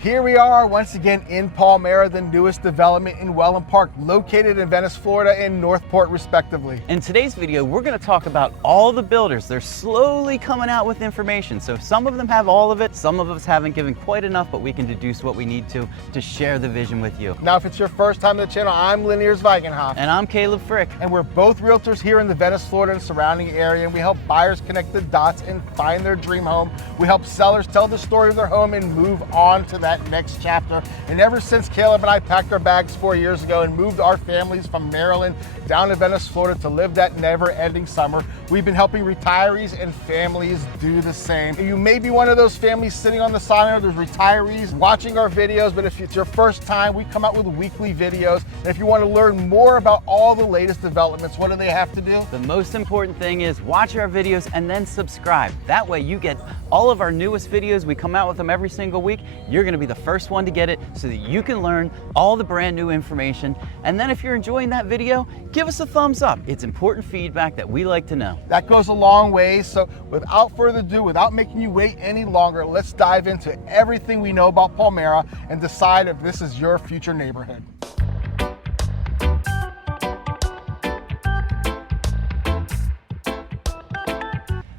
Here we are once again in Palmera, the newest development in Wellen Park, located in Venice, Florida and Northport respectively. In today's video, we're going to talk about all the builders. They're slowly coming out with information. So some of them have all of it, some of us haven't given quite enough, but we can deduce what we need to share the vision with you. Now, if it's your first time to the channel, I'm Lanir Zweigenhoff. And I'm Caleb Frick. And we're both realtors here in the Venice, Florida and surrounding area, and we help buyers connect the dots and find their dream home. We help sellers tell the story of their home and move on to that next chapter. And ever since Caleb and I packed our bags 4 years ago and moved our families from Maryland down to Venice, Florida to live that never-ending summer, we've been helping retirees and families do the same. You may be one of those families sitting on the sideline of those retirees watching our videos, but if it's your first time, we come out with weekly videos. And if you want to learn more about all the latest developments, what do they have to do? The most important thing is watch our videos and then subscribe. That way you get all of our newest videos. We come out with them every single week. You're going to be the first one to get it so that you can learn all the brand new information. And then if you're enjoying that video, give us a thumbs up. It's important feedback that we like to know. That goes a long way. So without further ado, without making you wait any longer, let's dive into everything we know about Palmera and decide if this is your future neighborhood.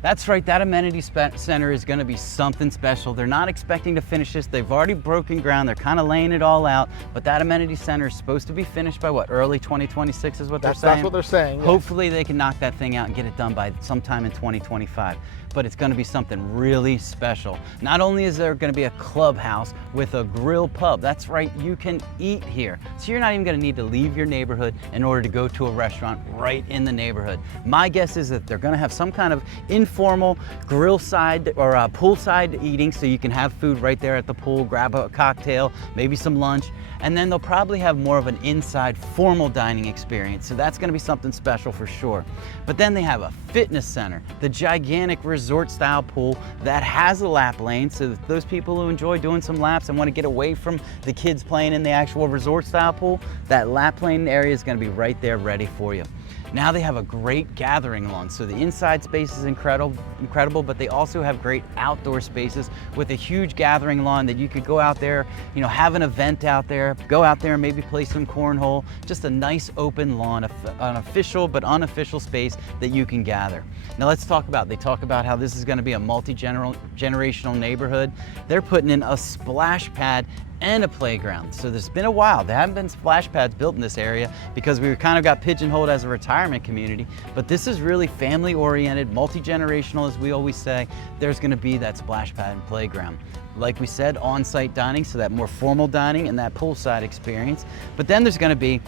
That's right, that amenity center is going to be something special. They're not expecting to finish this. They've already broken ground. They're kind of laying it all out, but that amenity center is supposed to be finished by what, early 2026 is what they're saying? That's what they're saying. Yes. Hopefully they can knock that thing out and get it done by sometime in 2025. But it's going to be something really special. Not only is there going to be a clubhouse with a grill pub, that's right, you can eat here. So you're not even going to need to leave your neighborhood in order to go to a restaurant right in the neighborhood. My guess is that they're going to have some kind of informal grill side or poolside eating, so you can have food right there at the pool, grab a cocktail, maybe some lunch, and then they'll probably have more of an inside formal dining experience. So that's going to be something special for sure. But then they have a fitness center, the gigantic resort style pool that has a lap lane, so that those people who enjoy doing some laps and want to get away from the kids playing in the actual resort style pool, that lap lane area is going to be right there ready for you. Now they have a great gathering lawn. So the inside space is incredible, but they also have great outdoor spaces with a huge gathering lawn that you could go out there, you know, have an event out there, go out there and maybe play some cornhole, just a nice open lawn, an official but unofficial space that you can gather. Now let's talk about, they talk about how this is going to be a multi-generational neighborhood. They're putting in a splash pad and a playground. So there's been a while. There haven't been splash pads built in this area because we kind of got pigeonholed as a retirement community, but this is really family oriented, multi-generational as we always say. There's gonna be that splash pad and playground. Like we said, on-site dining, so that more formal dining and that poolside experience. But then there's gonna be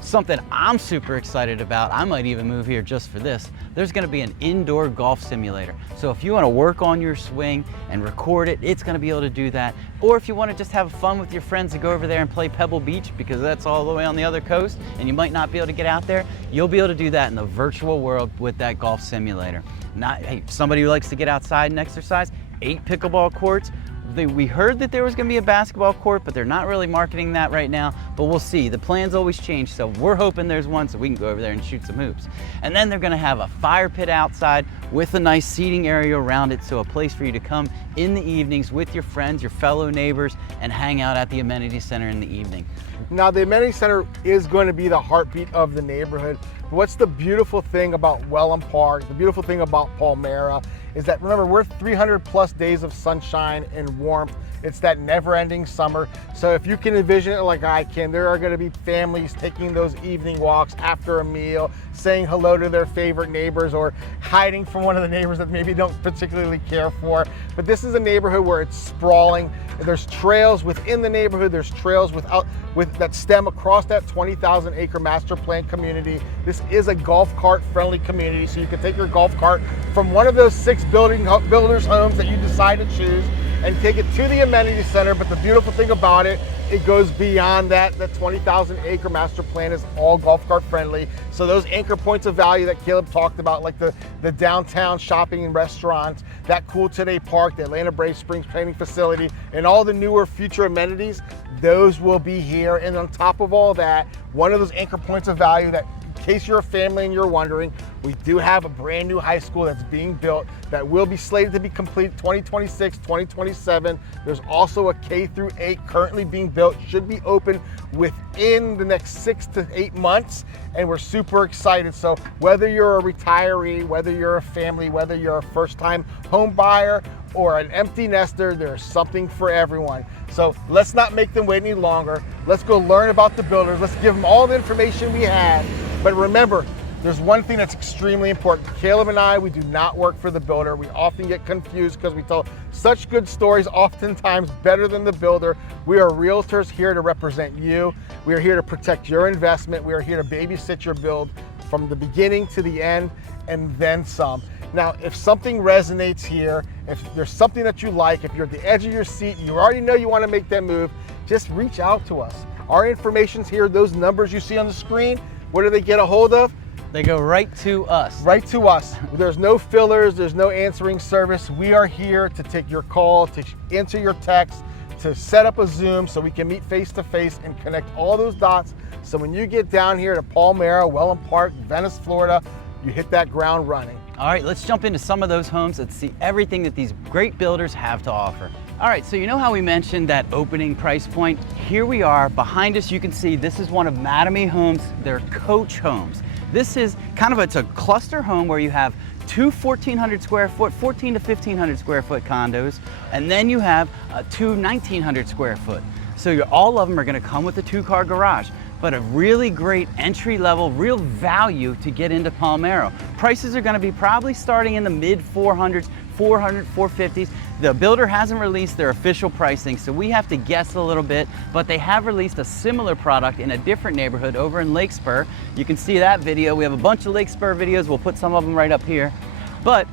something I'm super excited about. I might even move here just for this. There's gonna be an indoor golf simulator. So if you wanna work on your swing and record it, it's gonna be able to do that. Or if you wanna just have fun with your friends and go over there and play Pebble Beach, because that's all the way on the other coast and you might not be able to get out there, you'll be able to do that in the virtual world with that golf simulator. Hey, somebody who likes to get outside and exercise, 8 pickleball courts. We heard that there was going to be a basketball court, but they're not really marketing that right now, but we'll see. The plans always change, so we're hoping there's one so we can go over there and shoot some hoops. And then they're going to have a fire pit outside with a nice seating area around it, so a place for you to come in the evenings with your friends, your fellow neighbors, and hang out at the amenity center in the evening. Now, the amenity center is going to be the heartbeat of the neighborhood. What's the beautiful thing about Wellen Park, the beautiful thing about Palmera, is that, remember, we're 300 plus days of sunshine and warmth. It's that never-ending summer. So if you can envision it like I can, there are going to be families taking those evening walks after a meal, saying hello to their favorite neighbors or hiding from one of the neighbors that maybe don't particularly care for. But this is a neighborhood where it's sprawling. There's trails within the neighborhood. There's trails that stem across that 20,000 acre master plan community. This is a golf cart friendly community, so you can take your golf cart from one of those 6 builders' homes that you decide to choose and take it to the amenity center. But the beautiful thing about it, it goes beyond that. The 20,000 acre master plan is all golf cart friendly. So those anchor points of value that Caleb talked about, like the downtown shopping and restaurants, that Cool Today Park, the Atlanta Brave Springs training facility, and all the newer future amenities, those will be here. And on top of all that, one of those anchor points of value that, in case you're a family and you're wondering, We do have a brand new high school that's being built that will be slated to be complete 2026, 2027. There's also a K through 8 currently being built, should be open within the next 6 to 8 months, and we're super excited. So whether you're a retiree, whether you're a family, whether you're a first-time home buyer or an empty nester, there's something for everyone. So let's not make them wait any longer. Let's go learn about the builders. Let's give them all the information we have. But remember, there's one thing that's extremely important. Caleb and I, we do not work for the builder. We often get confused because we tell such good stories, oftentimes better than the builder. We are realtors here to represent you. We are here to protect your investment. We are here to babysit your build from the beginning to the end and then some. Now, if something resonates here, if there's something that you like, if you're at the edge of your seat, you already know you want to make that move, just reach out to us. Our information's here. Those numbers you see on the screen, what do they get a hold of? They go right to us. Right to us. There's no fillers, there's no answering service. We are here to take your call, to answer your text, to set up a Zoom so we can meet face to face and connect all those dots. So when you get down here to Palmera, Wellen Park, Venice, Florida, you hit that ground running. All right, let's jump into some of those homes and see everything that these great builders have to offer. All right, so you know how we mentioned that opening price point? Here we are. Behind us, you can see this is one of Mattamy Homes, their coach homes. This is kind of, it's a cluster home where you have two 1,400 square foot, 14 to 1,500 square foot condos, and then you have two 1,900 square foot. So all of them are gonna come with a 2-car garage, but a really great entry level, real value to get into Palmera. Prices are gonna be probably starting in the mid 400s, 400, 450s. The builder hasn't released their official pricing, so we have to guess a little bit, but they have released a similar product in a different neighborhood over in Lake Spur. You can see that video. We have a bunch of Lake Spur videos. We'll put some of them right up here. But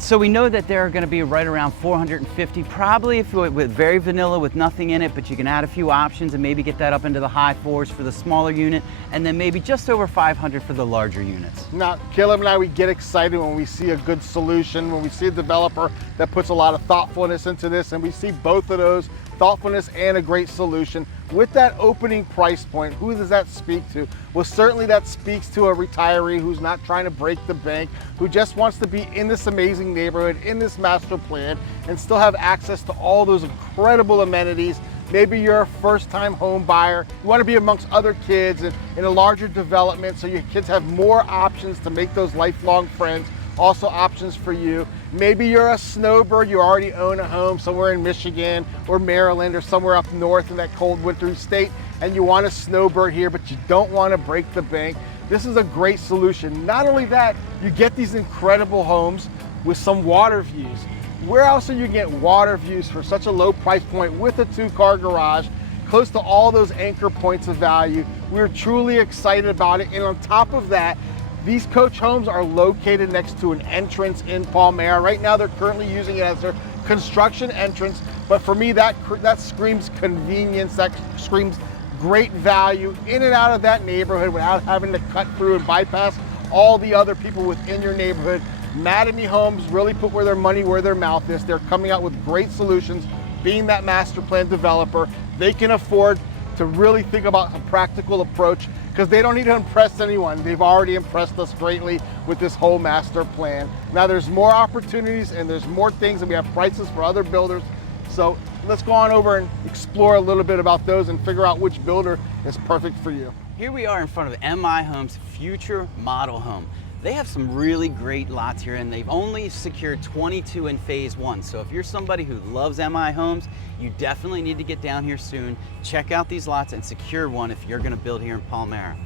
so we know that they're going to be right around 450, probably if with very vanilla with nothing in it, but you can add a few options and maybe get that up into the high 4s for the smaller unit, and then maybe just over 500 for the larger units. Now, Caleb and I, we get excited when we see a good solution, when we see a developer that puts a lot of thoughtfulness into this, and we see both of those, thoughtfulness and a great solution. With that opening price point, who does that speak to? Well, certainly that speaks to a retiree who's not trying to break the bank, who just wants to be in this amazing neighborhood, in this master plan, and still have access to all those incredible amenities. Maybe you're a first-time home buyer. You want to be amongst other kids and in a larger development so your kids have more options to make those lifelong friends. Also options for you. Maybe you're a snowbird, you already own a home somewhere in Michigan or Maryland or somewhere up north in that cold wintry state, and you want a snowbird here, but you don't want to break the bank. This is a great solution. Not only that, you get these incredible homes with some water views. Where else are you getting water views for such a low price point with a 2-car garage, close to all those anchor points of value? We're truly excited about it, and on top of that, these coach homes are located next to an entrance in Palmera. Right now, they're currently using it as their construction entrance, but for me, that screams convenience, that screams great value in and out of that neighborhood without having to cut through and bypass all the other people within your neighborhood. Mattamy Homes really put where their money, where their mouth is. They're coming out with great solutions. Being that master plan developer, they can afford to really think about a practical approach because they don't need to impress anyone. They've already impressed us greatly with this whole master plan. Now there's more opportunities and there's more things, and we have prices for other builders. So let's go on over and explore a little bit about those and figure out which builder is perfect for you. Here we are in front of MI Homes' future model home. They have some really great lots here, and they've only secured 22 in phase 1. So if you're somebody who loves MI Homes, you definitely need to get down here soon, check out these lots and secure one if you're gonna build here in Palmera.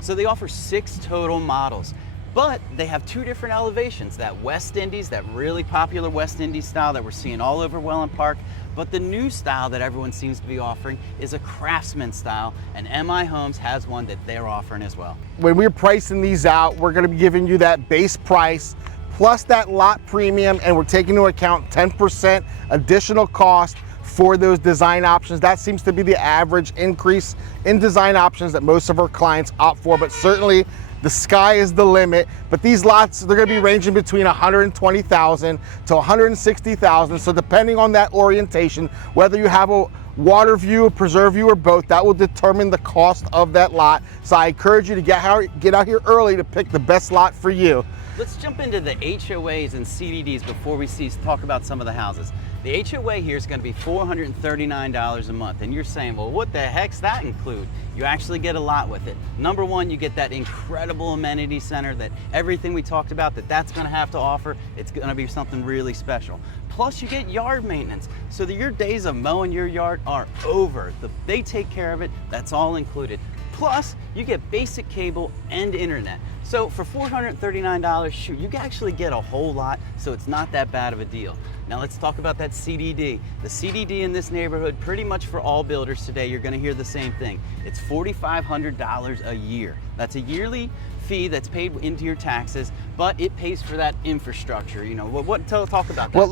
So they offer 6 total models, but they have 2 different elevations, that West Indies, that really popular West Indies style that we're seeing all over Wellen Park, but the new style that everyone seems to be offering is a craftsman style, and MI Homes has one that they're offering as well. When we're pricing these out, we're gonna be giving you that base price plus that lot premium, and we're taking into account 10% additional cost for those design options. That seems to be the average increase in design options that most of our clients opt for, but certainly The sky is the limit, but these lots, they're gonna be ranging between 120,000 to 160,000. So depending on that orientation, whether you have a water view, a preserve view, or both, that will determine the cost of that lot. So I encourage you to get out here early to pick the best lot for you. Let's jump into the HOAs and CDDs before we talk about some of the houses. The HOA here is going to be $439 a month, and you're saying, well, what the heck's that include? You actually get a lot with it. Number one, you get that incredible amenity center that everything we talked about that's going to have to offer. It's going to be something really special. Plus, you get yard maintenance, so that your days of mowing your yard are over. They take care of it. That's all included. Plus, you get basic cable and internet. So for $439, shoot, you can actually get a whole lot, so it's not that bad of a deal. Now let's talk about that CDD. The CDD in this neighborhood, pretty much for all builders today, you're gonna hear the same thing. It's $4,500 a year. That's a yearly fee that's paid into your taxes, but it pays for that infrastructure. You know, talk about that. Well,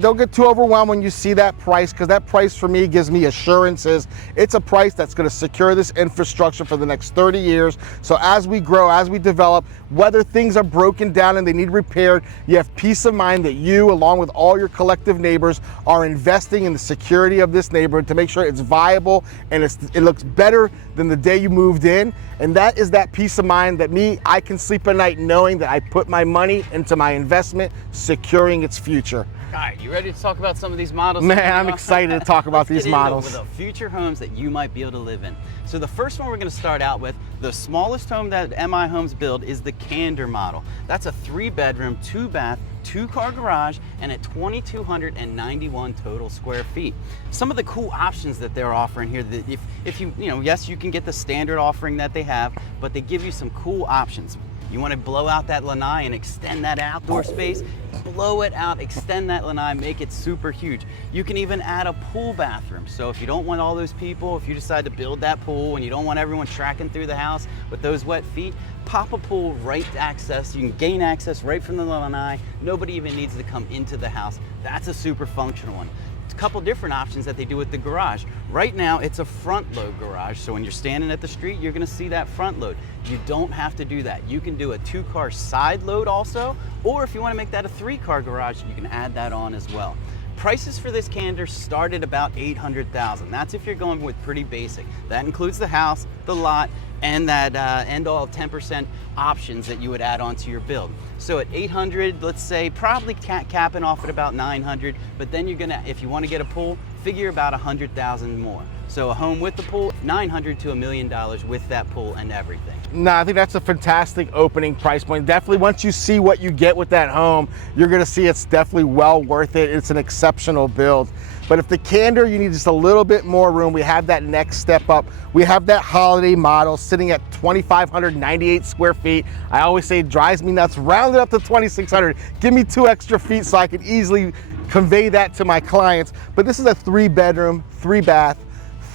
don't get too overwhelmed when you see that price, because that price for me gives me assurances. It's a price that's going to secure this infrastructure for the next 30 years. So as we grow, as we develop, whether things are broken down and they need repaired, you have peace of mind that you, along with all your collective neighbors, are investing in the security of this neighborhood to make sure it's viable and it looks better than the day you moved in. And that is that peace of mind that I can sleep at night knowing that I put my money into my investment, securing its future. All right, you ready to talk about some of these models? Man, I'm excited to talk about these models. With the future homes that you might be able to live in. So the first one we're going to start out with, the smallest home that MI Homes build is the Candor model. That's a 3-bedroom, 2-bath, 2-car garage, and at 2,291 total square feet. Some of the cool options that they're offering here, that if you yes, you can get the standard offering that they have, but they give you some cool options. You want to blow out that lanai and extend that outdoor space, blow it out, extend that lanai, make it super huge. You can even add a pool bathroom. So if you don't want all those people, if you decide to build that pool and you don't want everyone tracking through the house with those wet feet, pop a pool right to access. You can gain access right from the lanai. Nobody even needs to come into the house. That's a super functional one. Couple different options that they do with the garage. Right now, it's a front load garage, so when you're standing at the street, you're gonna see that front load. You don't have to do that. You can do a 2-car side load also, or if you wanna make that a 3-car garage, you can add that on as well. Prices for this Candor start at about $800,000. That's if you're going with pretty basic. That includes the house, the lot, and that all 10% options that you would add on to your build. So at 800, let's say, probably capping off at about 900, but then you're gonna, if you wanna get a pool, figure about 100,000 more. So a home with the pool, $900 to $1 million with that pool and everything. No, I think that's a fantastic opening price point. Definitely, once you see what you get with that home, you're gonna see it's definitely well worth it. It's an exceptional build. But if the Candor, you need just a little bit more room, we have that next step up. We have that holiday model sitting at 2,598 square feet. I always say it drives me nuts, round it up to 2,600. Give me 2 extra feet so I can easily convey that to my clients. But this is a 3-bedroom, 3-bath,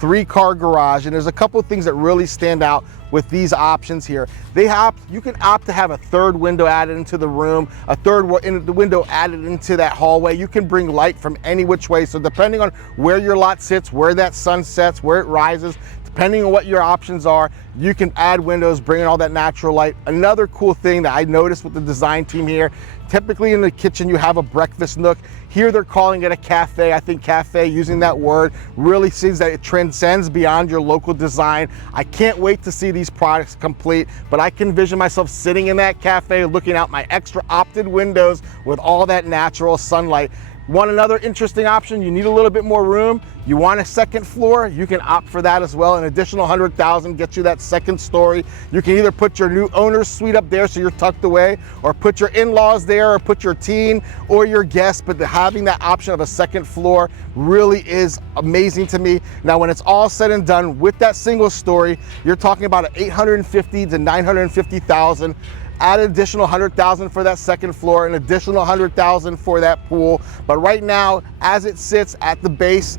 3-car garage, and there's a couple of things that really stand out with these options here. You can opt to have a 3rd window added into the room, a 3rd window added into that hallway. You can bring light from any which way. So depending on where your lot sits, where that sun sets, where it rises, depending on what your options are, you can add windows, bring in all that natural light. Another cool thing that I noticed with the design team here, typically in the kitchen you have a breakfast nook. Here they're calling it a cafe. I think cafe, using that word, really sees that it transcends beyond your local design. I can't wait to see these products complete, but I can envision myself sitting in that cafe looking out my extra opted windows with all that natural sunlight. Want another interesting option? You need a little bit more room. You want a 2nd floor? You can opt for that as well. An additional $100,000 gets you that 2nd story. You can either put your new owner's suite up there so you're tucked away, or put your in-laws there, or put your teen or your guests. But having that option of a 2nd floor really is amazing to me. Now, when it's all said and done with that single story, you're talking about $850,000 to $950,000. Add an additional $100,000 for that 2nd floor, an additional $100,000 for that pool. But right now, as it sits at the base,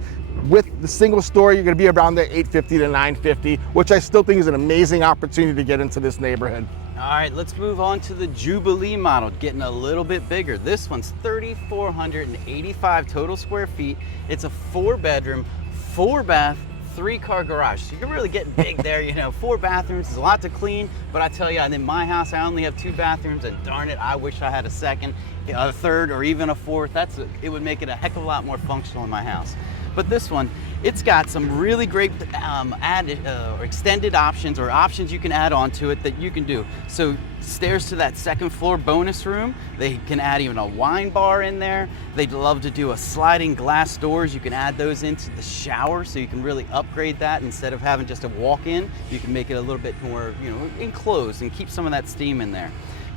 with the single story, you're gonna be around the $850,000 to $950,000, which I still think is an amazing opportunity to get into this neighborhood. All right, let's move on to the Jubilee model, getting a little bit bigger. This one's 3,485 total square feet. It's a 4-bedroom, 4-bath, 3-car garage. So you're really getting big there, you know, 4 bathrooms is a lot to clean, but I tell you, in my house, I only have 2 bathrooms, and darn it, I wish I had a second, a third, or even a fourth. It would make it a heck of a lot more functional in my house. But this one, it's got some really great added or extended options, or options you can add on to it that you can do. So stairs to that second floor bonus room. They can add even a wine bar in there. They'd love to do a sliding glass doors. You can add those into the shower, so you can really upgrade that. Instead of having just a walk-in, you can make it a little bit more, you know, enclosed and keep some of that steam in there.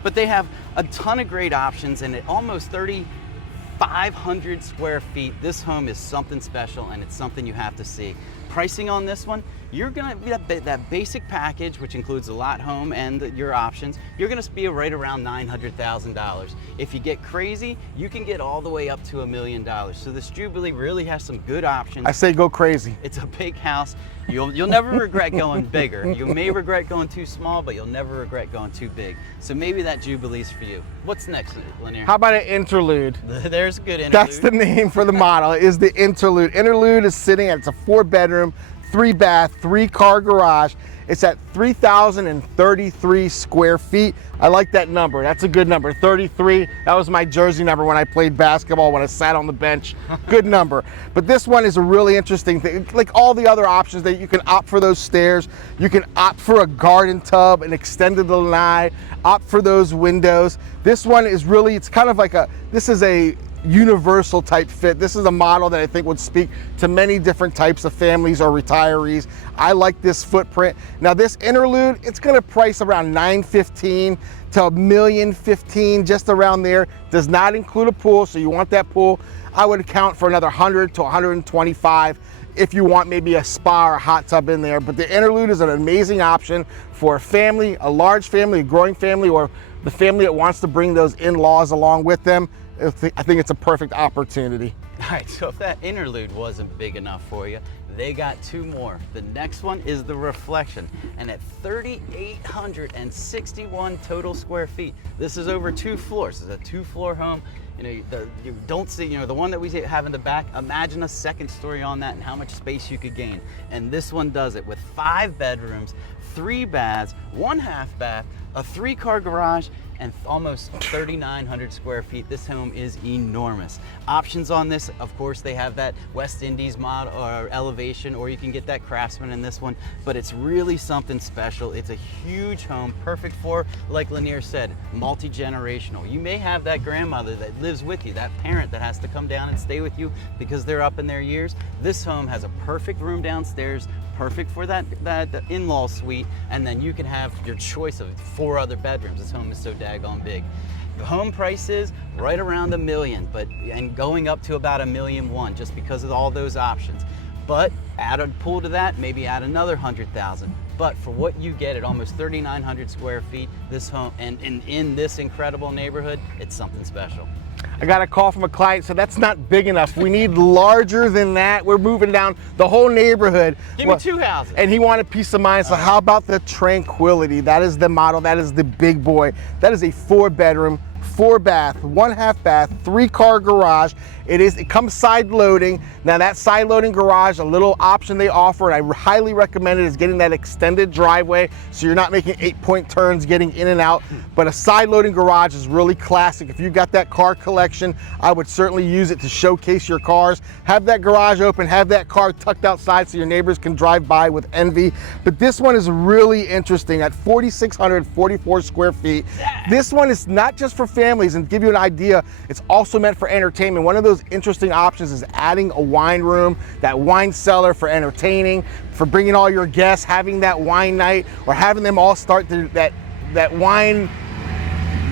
But they have a ton of great options, and at almost 3,500 square feet, this home is something special, and it's something you have to see. Pricing on this one, you're gonna be that basic package, which includes a lot home and your options, you're gonna be right around $900,000. If you get crazy, you can get all the way up to $1 million. So this Jubilee really has some good options. I say go crazy. It's a big house. You'll never regret going bigger. You may regret going too small, but you'll never regret going too big. So maybe that Jubilee's for you. What's next, Lanir? How about an interlude? There's a good interlude. That's the name for the model, is the interlude. Interlude is sitting at, it's a 4-bedroom, 3-bath, 3-car garage. It's at 3,033 square feet. I like that number. That's a good number, 33. That was my jersey number when I played basketball, when I sat on the bench. Good number. But this one is a really interesting thing. Like all the other options, that you can opt for those stairs, you can opt for a garden tub, an extended lanai, opt for those windows. This one is really, it's kind of like this is a universal type fit. This is a model that I think would speak to many different types of families or retirees. I like this footprint. Now this interlude, it's gonna price around $915,000 to $1,015,000, just around there. Does not include a pool, so you want that pool. I would account for another $100 to $125,000 if you want maybe a spa or a hot tub in there. But the interlude is an amazing option for a family, a large family, a growing family, or the family that wants to bring those in-laws along with them. I think it's a perfect opportunity. All right, so if that interlude wasn't big enough for you, they got 2 more. The next one is the Reflection, and at 3,861 total square feet. This is over 2 floors. It's a 2-floor home. You know, you don't see, you know, the one that we have in the back, imagine a second story on that and how much space you could gain. And this one does it with 5 bedrooms, 3 baths, 1 half bath, a 3-car garage, and almost 3,900 square feet. This home is enormous. Options on this, of course, they have that West Indies model or elevation, or you can get that Craftsman in this one, but it's really something special. It's a huge home, perfect for, like Lanir said, multi-generational. You may have that grandmother that lives with you, that parent that has to come down and stay with you because they're up in their years. This home has a perfect room downstairs, perfect for that in-law suite, and then you can have your choice of 4 other bedrooms. This home is so daggone big. The home price is right around $1 million, and going up to about $1.1 million, just because of all those options. But add a pool to that, maybe add another $100,000. But for what you get at almost 3,900 square feet, this home, and in this incredible neighborhood, it's something special. I got a call from a client, so that's not big enough. We need larger than that. We're moving down the whole neighborhood. Give me 2 houses. And he wanted peace of mind, so how about the Tranquility? That is the model, that is the big boy. That is a 4-bedroom, 4-bath, 1 half bath, 3-car garage. It comes side loading. Now that side loading garage, a little option they offer, and I highly recommend it, is getting that extended driveway, so you're not making 8-point turns getting in and out. But a side loading garage is really classic. If you've got that car collection, I would certainly use it to showcase your cars. Have that garage open, have that car tucked outside so your neighbors can drive by with envy. But this one is really interesting at 4,644 square feet. This one is not just for families, and to give you an idea, it's also meant for entertainment. One of those interesting options is adding a wine room, that wine cellar for entertaining, for bringing all your guests, having that wine night, or having them all start that wine,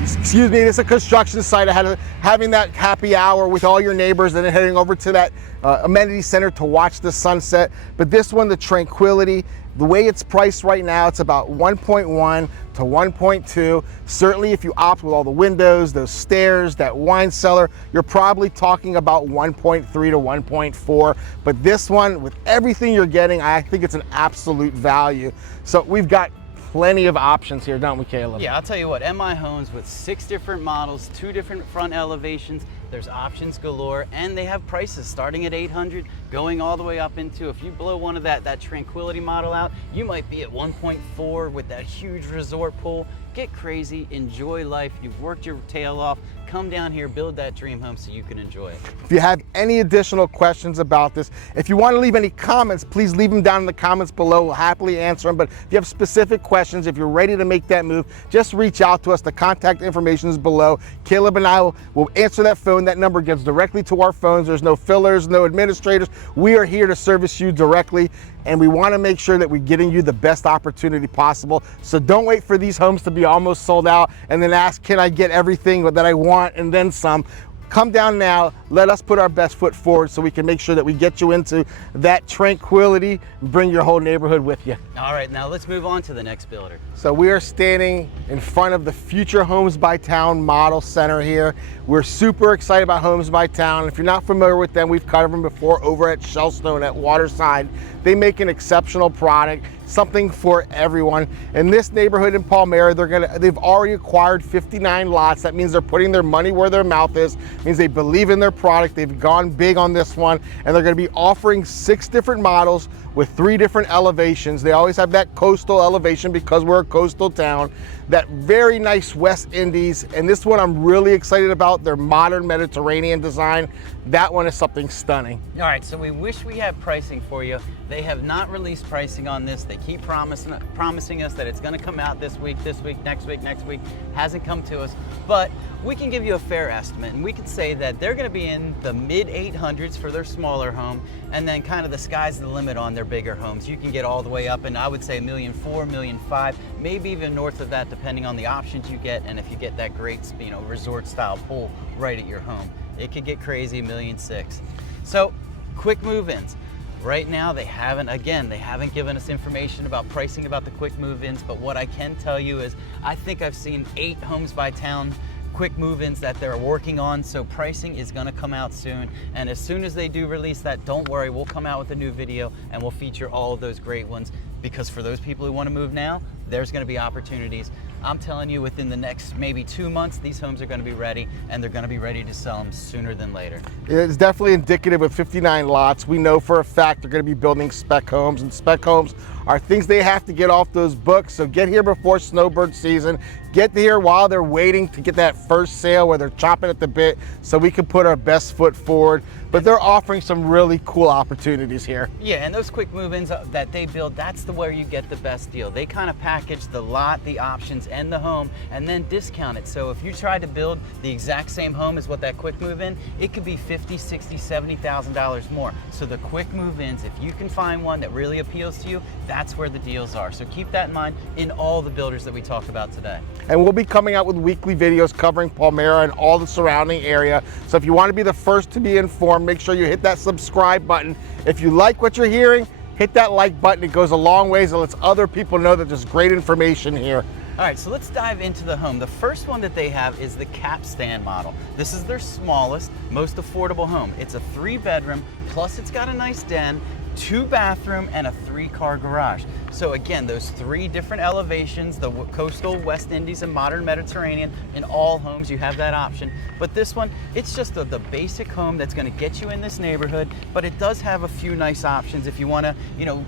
excuse me, it's a construction site. Having that happy hour with all your neighbors and then heading over to that amenity center to watch the sunset. But this one, the Tranquility, the way it's priced right now, it's about 1.1 to 1.2. Certainly if you opt with all the windows, those stairs, that wine cellar, you're probably talking about 1.3 to 1.4. But this one, with everything you're getting, I think it's an absolute value. So we've got plenty of options here, don't we, Caleb? Yeah, I'll tell you what, MI Homes with 6 different models, 2 different front elevations, There's options galore, and they have prices starting at 800, going all the way up into, if you blow one of that Tranquility model out, you might be at 1.4 with that huge resort pool. Get crazy, enjoy life. You've worked your tail off. Come down here, build that dream home so you can enjoy it. If you have any additional questions about this, if you want to leave any comments, please leave them down in the comments below. We'll happily answer them. But if you have specific questions, if you're ready to make that move, just reach out to us. The contact information is below. Caleb and I will answer that phone. That number gives directly to our phones. There's no fillers, no administrators. We are here to service you directly, and we want to make sure that we're getting you the best opportunity possible. So don't wait for these homes to be almost sold out and then ask, can I get everything that I want and then some? Come down now, let us put our best foot forward so we can make sure that we get you into that tranquility and bring your whole neighborhood with you. All right, now let's move on to the next builder. So we are standing in front of the future Homes by Towne model center here. We're super excited about Homes by Towne. If you're not familiar with them, we've covered them before over at Shellstone at Waterside. They make an exceptional product, something for everyone. In this neighborhood in Palmera, they've already acquired 59 lots. That means they're putting their money where their mouth is. It means they believe in their product. They've gone big on this one, and they're going to be offering 6 different models with 3 different elevations. They always have that coastal elevation because we're a coastal town, that very nice West Indies, and this one I'm really excited about, their modern Mediterranean design. That one is something stunning. All right, so we wish we had pricing for you. They have not released pricing on this. They keep promising us that it's gonna come out this week, next week. Hasn't come to us, but we can give you a fair estimate, and we can say that they're gonna be in the mid 800s for their smaller home, and then kind of the sky's the limit on their bigger homes. You can get all the way up, and I would say $1.4 million, $1.5 million, maybe even north of that, depending on the options you get, and if you get that great, resort style pool right at your home. It could get crazy, $1.6 million. So quick move-ins. Right now, they haven't given us information about pricing about the quick move-ins, but what I can tell you is I think I've seen 8 Homes by Towne quick move-ins that they're working on, so pricing is gonna come out soon. And as soon as they do release that, don't worry, we'll come out with a new video and we'll feature all of those great ones, because for those people who wanna move now, there's gonna be opportunities. I'm telling you, within the next maybe 2 months, these homes are gonna be ready, and they're gonna be ready to sell them sooner than later. It's definitely indicative of 59 lots. We know for a fact they're gonna be building spec homes, and spec homes are things they have to get off those books. So get here before snowbird season. Get here while they're waiting to get that first sale where they're chopping at the bit, so we can put our best foot forward. But they're offering some really cool opportunities here. Yeah, and those quick move-ins that they build, that's where you get the best deal. They kind of package the lot, the options, and the home, and then discount it. So if you try to build the exact same home as what that quick move-in, it could be $50,000, $60,000, $70,000 more. So the quick move-ins, if you can find one that really appeals to you, that's where the deals are. So keep that in mind in all the builders that we talked about today. And we'll be coming out with weekly videos covering Palmera and all the surrounding area. So if you want to be the first to be informed, make sure you hit that subscribe button. If you like what you're hearing, hit that like button. It goes a long ways and lets other people know that there's great information here. All right, so let's dive into the home. The first one that they have is the capstan model. This is their smallest, most affordable home. It's a 3-bedroom, plus it's got a nice den, 2-bathroom, and a 3-car garage. So again, those 3 different elevations, the coastal, West Indies, and modern Mediterranean. In all homes, you have that option. But this one, it's just the basic home that's gonna get you in this neighborhood, but it does have a few nice options if you wanna,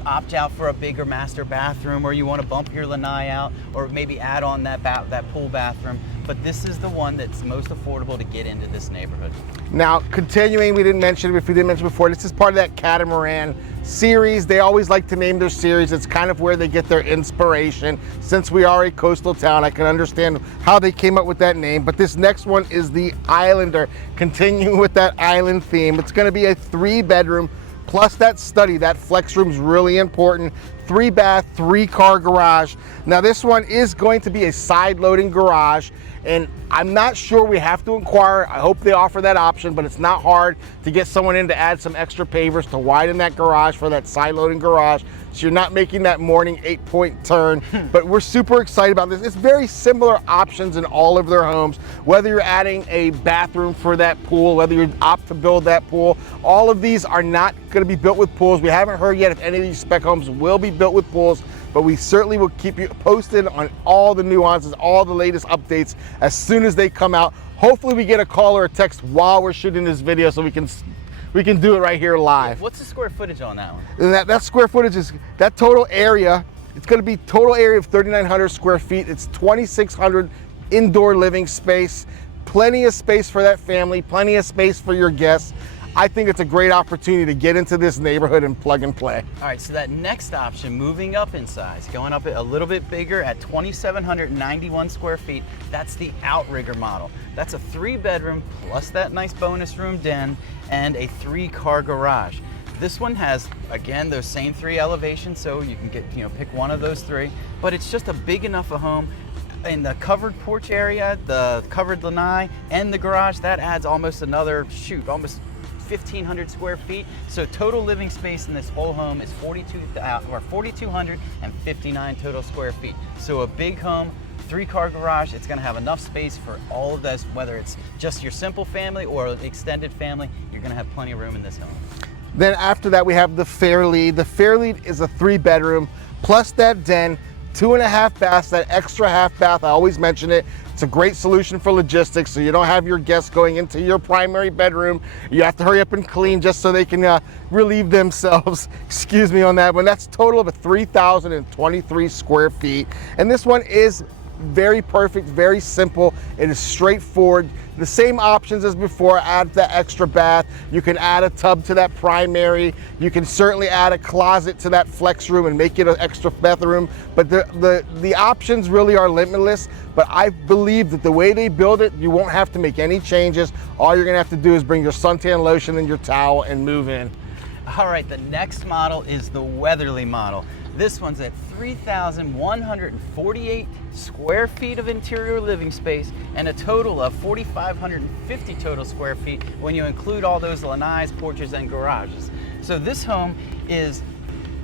opt out for a bigger master bathroom, or you wanna bump your lanai out, or maybe add on that pool bathroom. But this is the one that's most affordable to get into this neighborhood. Now, continuing, we didn't mention it, if we didn't mention before, this is part of that catamaran series. They always like to name their series. It's kind of where they get their inspiration. Since we are a coastal town, I can understand how they came up with that name. But this next one is the Islander, continuing with that island theme. It's gonna be a 3-bedroom, plus that study. That flex room is really important. 3-bath, 3-car garage. Now this one is going to be a side-loading garage, and I'm not sure, we have to inquire. I hope they offer that option, but it's not hard to get someone in to add some extra pavers to widen that garage for that side-loading garage, so you're not making that morning 8-point turn. But we're super excited about this. It's very similar options in all of their homes, whether you're adding a bathroom for that pool, whether you opt to build that pool. All of these are not gonna be built with pools. We haven't heard yet if any of these spec homes will be built with pools. but we certainly will keep you posted on all the nuances, all the latest updates as soon as they come out. Hopefully we get a call or a text while we're shooting this video so we can do it right here live. What's the square footage on that one? And that square footage is, that total area, it's gonna be total area of 3,900 square feet. It's 2,600 indoor living space, plenty of space for that family, plenty of space for your guests. I think it's a great opportunity to get into this neighborhood and plug and play. All right, so that next option, moving up in size, going up a little bit bigger at 2,791 square feet, that's the Outrigger model. That's a 3-bedroom plus that nice bonus room den and a 3-car garage. This one has, again, those same 3 elevations, so you can get, pick one of those 3, but it's just a big enough a home. In the covered porch area, the covered lanai, and the garage, that adds almost another, almost 1,500 square feet. So total living space in this whole home is 4,259 total square feet. So a big home, 3-car garage, it's gonna have enough space for all of this, whether it's just your simple family or extended family, you're gonna have plenty of room in this home. Then after that, we have the Fairlead. The Fairlead is a 3-bedroom plus that den, 2.5 baths, that extra half bath, I always mention it. It's a great solution for logistics, so you don't have your guests going into your primary bedroom. You have to hurry up and clean just so they can relieve themselves. Excuse me on that one. That's a total of 3,023 square feet. And this one is very perfect, very simple. It is straightforward. The same options as before. Add the extra bath. You can add a tub to that primary. You can certainly add a closet to that flex room and make it an extra bathroom. But the options really are limitless. But I believe that the way they build it, you won't have to make any changes. All you're gonna have to do is bring your suntan lotion and your towel and move in. All right, the next model is the Weatherly model. This one's at 3,148 square feet of interior living space and a total of 4,550 total square feet when you include all those lanais, porches, and garages. So this home is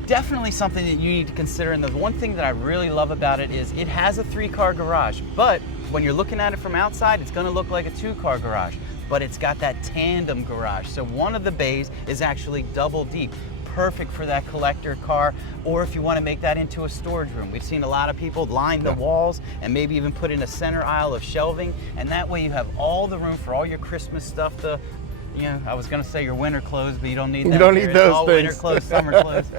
definitely something that you need to consider, and the one thing that I really love about it is it has a 3-car garage, but when you're looking at it from outside, it's gonna look like a 2-car garage, but it's got that tandem garage. So one of the bays is actually double deep, perfect for that collector car, or if you want to make that into a storage room. We've seen a lot of people line the walls and maybe even put in a center aisle of shelving, and that way you have all the room for all your Christmas stuff. I was gonna say your winter clothes, but you don't need that. You don't need those all things. Winter clothes, summer clothes.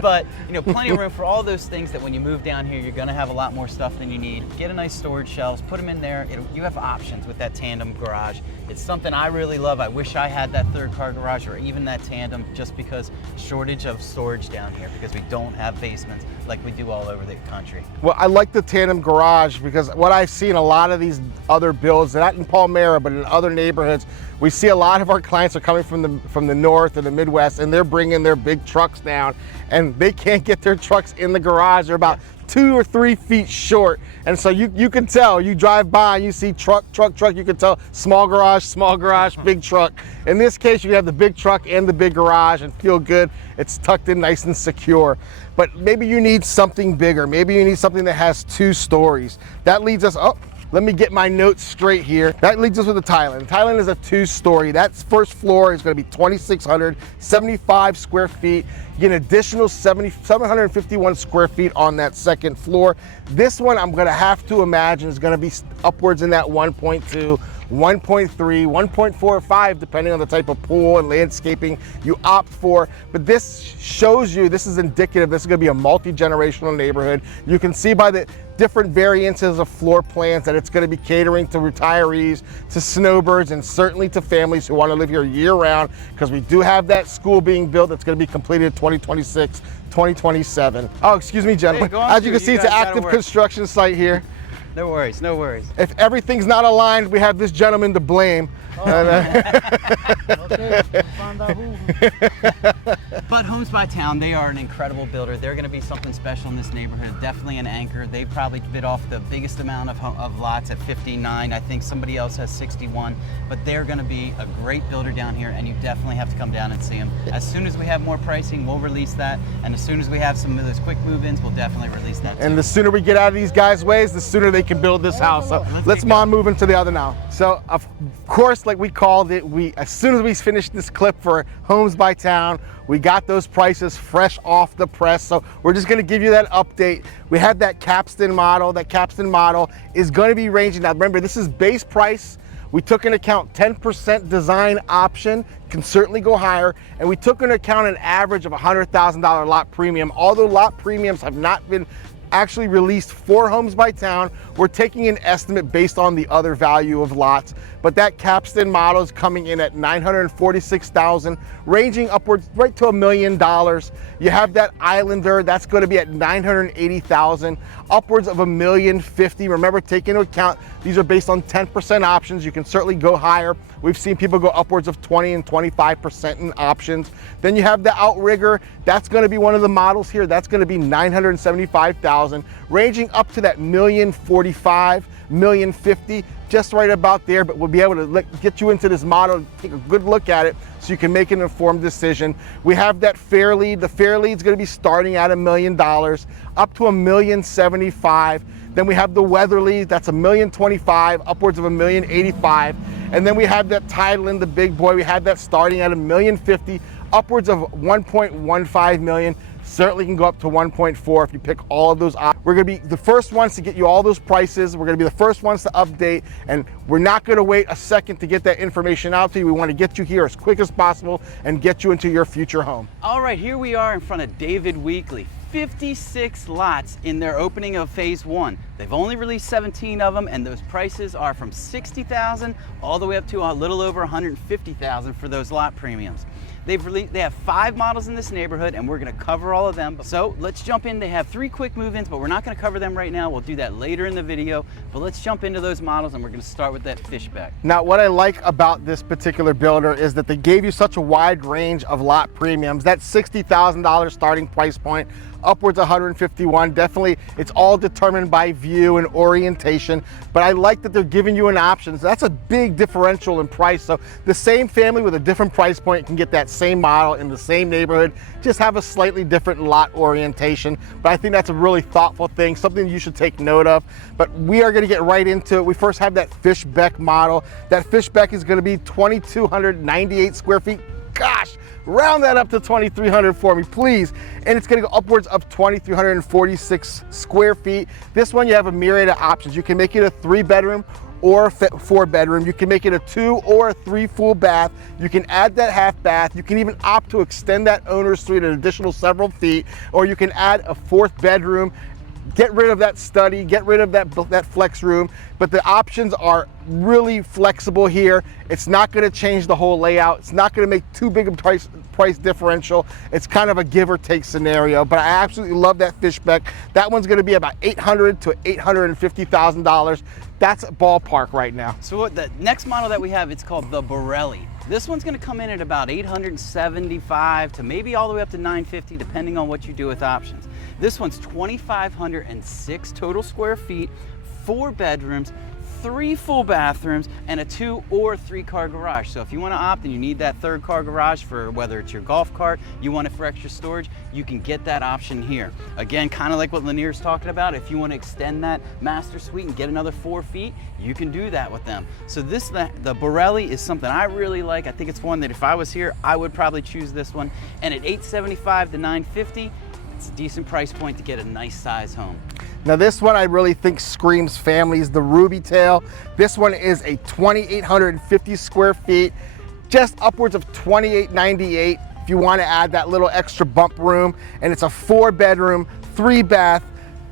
But plenty of room for all those things that when you move down here, you're gonna have a lot more stuff than you need. Get a nice storage shelves, put them in there. You have options with that tandem garage. It's something I really love. I wish I had that 3-car garage or even that tandem, just because shortage of storage down here, because we don't have basements like we do all over the country. Well, I like the tandem garage because what I've seen a lot of these other builds, not in Palmera, but in other neighborhoods, we see a lot of our clients are coming from the north and the Midwest, and they're bringing their big trucks down, and they can't get their trucks in the garage. They're about 2 or 3 feet short, and so you can tell. You drive by, you see truck. You can tell small garage, big truck. In this case, you have the big truck and the big garage, and feel good. It's tucked in nice and secure. But maybe you need something bigger. Maybe you need something that has 2 stories. That leads us up. Let me get my notes straight here. That leads us with the Thailand. Thailand is a 2-story. That first floor is gonna be 2,675 square feet. You get an additional 751 square feet on that second floor. This one, I'm gonna have to imagine, is gonna be upwards in that 1.2, 1.3, 1.45, depending on the type of pool and landscaping you opt for. But this shows you, this is indicative, this is gonna be a multi-generational neighborhood. You can see by the different variances of floor plans that it's going to be catering to retirees, to snowbirds, and certainly to families who want to live here year-round, because we do have that school being built that's going to be completed in 2026, 2027. Oh, excuse me, gentlemen. Hey, as you can see, it's an active construction site here. No worries, no worries. If everything's not aligned, we have this gentleman to blame. Okay, find out who. But Homes by Towne, they are an incredible builder. They're going to be something special in this neighborhood, definitely an anchor. They probably bid off the biggest amount of lots at 59. I think somebody else has 61, but they're going to be a great builder down here, and you definitely have to come down and see them. As soon as we have more pricing, we'll release that, and as soon as we have some of those quick move-ins, we'll definitely release that too. And the sooner we get out of these guys' ways, the sooner they can build this house. So let's move into the other now. So of course, like we called it, as soon as we finished this clip for Homes by Towne, we got those prices fresh off the press. So we're just gonna give you that update. We had that capstan model. That capstan model is gonna be ranging. Now remember, this is base price. We took into account 10% design option, can certainly go higher, and we took into account an average of $100,000 lot premium. Although lot premiums have not been actually released for Homes by Towne, we're taking an estimate based on the other value of lots. But that capstan model is coming in at $946,000, ranging upwards right to $1 million. You have that Islander, that's going to be at $980,000, upwards of $1.05 million. Remember, take into account these are based on 10% options. You can certainly go higher. We've seen people go upwards of 20 and 25% in options. Then you have the Outrigger. That's going to be one of the models here. That's going to be $975,000, ranging up to that $1.045 million, $1.050 million, just right about there. But we'll be able to get you into this model, take a good look at it so you can make an informed decision. We have that Fairlead. The Fairlead's going to be starting at $1 million, up to $1.075 million. Then we have the Weatherly, that's $1.025 million, upwards of $1.085 million. And then we have that Tideland, the big boy. We have that starting at $1.050 million, upwards of $1.15 million. Certainly can go up to 1.4 if you pick all of those options. We're gonna be the first ones to get you all those prices. We're gonna be the first ones to update, and we're not gonna wait a second to get that information out to you. We wanna get you here as quick as possible and get you into your future home. All right, here we are in front of David Weekley. 56 lots in their opening of phase 1. They've only released 17 of them, and those prices are from $60,000 all the way up to a little over $150,000 for those lot premiums. They have 5 models in this neighborhood, and we're gonna cover all of them. So let's jump in. They have 3 quick move-ins, but we're not gonna cover them right now. We'll do that later in the video. But let's jump into those models, and we're gonna start with that Fishback. Now, what I like about this particular builder is that they gave you such a wide range of lot premiums. That $60,000 starting price point, upwards of $151,000. Definitely, it's all determined by view and orientation, but I like that they're giving you an option. So that's a big differential in price. So the same family with a different price point can get that same model in the same neighborhood, just have a slightly different lot orientation. But I think that's a really thoughtful thing, something you should take note of. But we are gonna get right into it. We first have that Fishback model. That Fishback is gonna be 2,298 square feet. Gosh, round that up to 2,300 for me, please. And it's gonna go upwards of 2,346 square feet. This one, you have a myriad of options. You can make it a 3-bedroom or a 4-bedroom. You can make it a 2 or a 3 full bath. You can add that half bath. You can even opt to extend that owner's suite an additional several feet, or you can add a 4th bedroom. Get rid of that study, get rid of that flex room, but the options are really flexible here. It's not gonna change the whole layout. It's not gonna make too big a price differential. It's kind of a give or take scenario, but I absolutely love that Fishback. That one's gonna be about $800,000 to $850,000. That's a ballpark right now. So what the next model that we have, it's called the Borelli. This one's gonna come in at about $875,000 to maybe all the way up to $950,000, depending on what you do with options. This one's 2,506 total square feet, 4 bedrooms, 3 full bathrooms, and a 2 or 3 car garage. So if you want to opt and you need that 3rd car garage for whether it's your golf cart, you want it for extra storage, you can get that option here. Again, kind of like what Lanir's talking about, if you want to extend that master suite and get another 4 feet, you can do that with them. So the Borelli is something I really like. I think it's one that if I was here, I would probably choose this one. And at $875,000 to $950,000, it's a decent price point to get a nice size home. Now this one I really think screams families, the Ruby Tail. This one is a 2,850 square feet, just upwards of $2,898 if you want to add that little extra bump room. And it's a 4-bedroom, 3-bath,